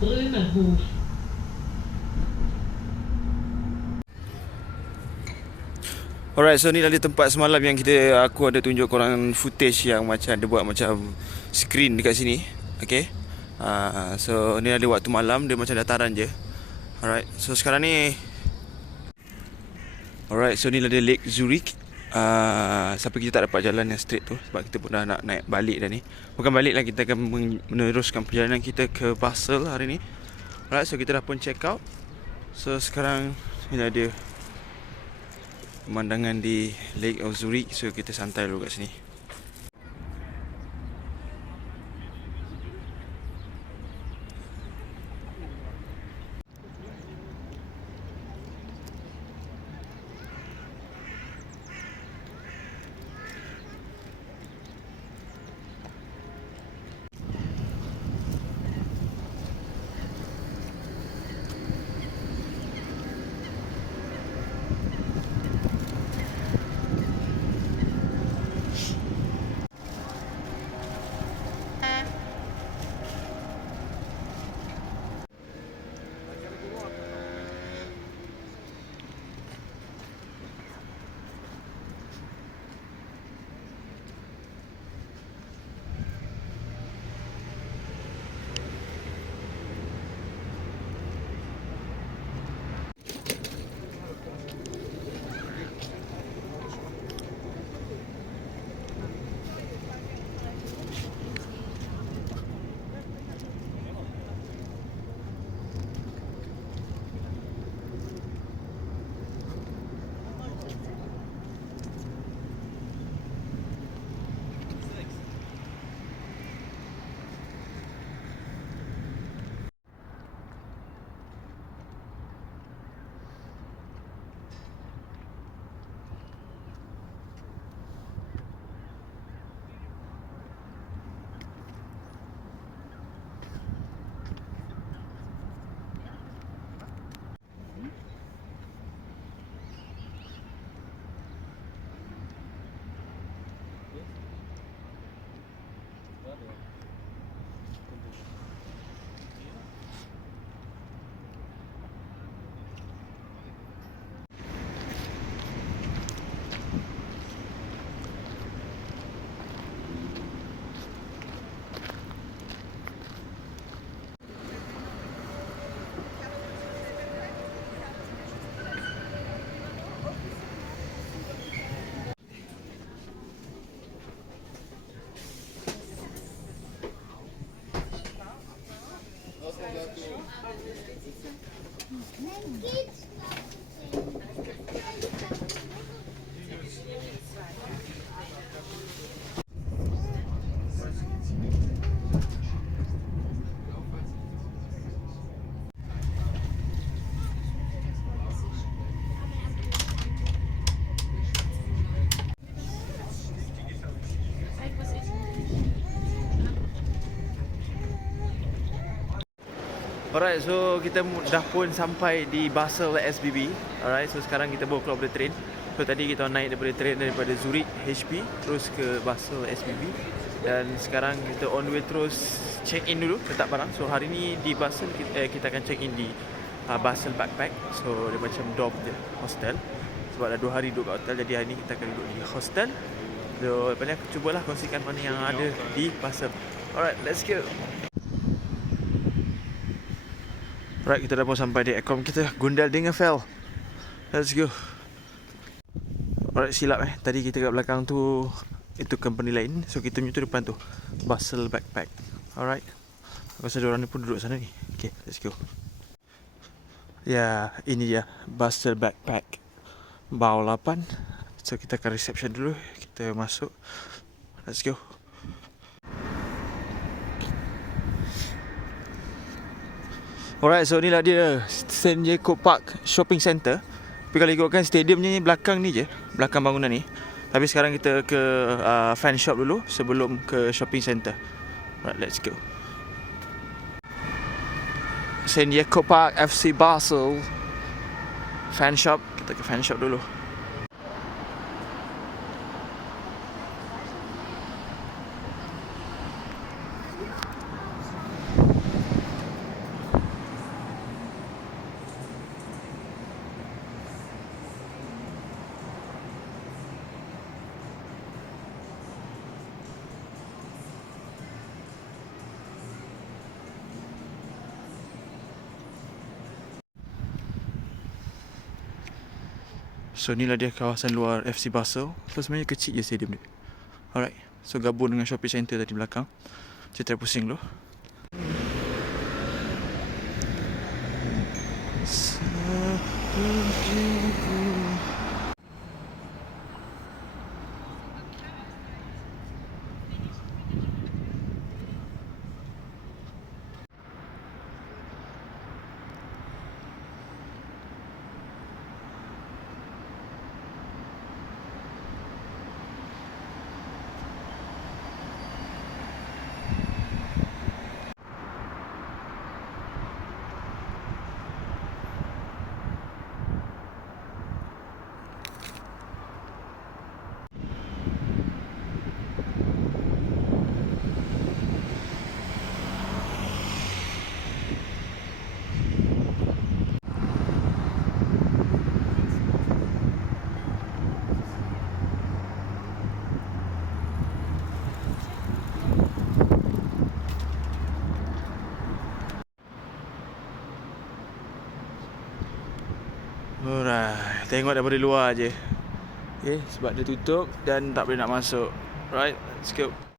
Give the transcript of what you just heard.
Brömerhof. Alright, so ni adalah tempat semalam yang aku ada tunjuk korang footage yang macam ada buat macam screen dekat sini. Okay. So ni ada waktu malam, dia macam dataran je. Alright, so sekarang ni alright, so ni lah dia Lake Zurich. Siapa kita tak dapat jalan yang straight tu sebab kita pun dah nak naik balik dah ni. Bukan balik lah, kita akan meneruskan perjalanan kita ke Basel hari ni. Alright, so kita dah pun check out. So sekarang ni lah dia pemandangan di Lake of Zurich. So kita santai dulu kat sini. Alright, so kita dah pun sampai di Basel SBB. Alright, so sekarang kita bawa keluar dari train. So tadi kita naik daripada train daripada Zurich HP terus ke Basel SBB. Dan sekarang kita on the way terus check in dulu, letak barang. So hari ni di Basel kita akan check in di Basel Backpack. So dia macam dorm je, hostel. Sebab dah 2 hari duduk kat hotel, jadi hari ni kita akan duduk di hostel. So lepas ni aku cubalah kongsikan mana yang ada di Basel. Alright, let's go. Right, kita dah pun sampai di aircon kita, Gundel Dingerfell. Let's go. Alright, silap tadi kita kat belakang tu itu company lain. So kita punya tu depan tu Basel Backpack. Alright. Aku rasa diorang ni pun duduk sana ni. Okay, let's go. Ya, ini dia Basel Backpack Bau 8. So kita akan reception dulu. Kita masuk. Let's go. Alright, so inilah dia St. Jacob Park Shopping Centre. Tapi kalau ikutkan stadiumnya ni belakang ni je, belakang bangunan ni. Tapi sekarang kita ke fan shop dulu sebelum ke shopping centre. Alright, let's go. St. Jacob Park FC Basel fan shop. Kita ke fan shop dulu. So inilah dia kawasan luar FC Basel. So sebenarnya kecil je stadium dia. Alright. So gabung dengan shopping center tadi belakang. Saya try pusing dulu. Alright, tengok daripada luar je. Okay, sebab dia tutup dan tak boleh nak masuk. Right, let's go.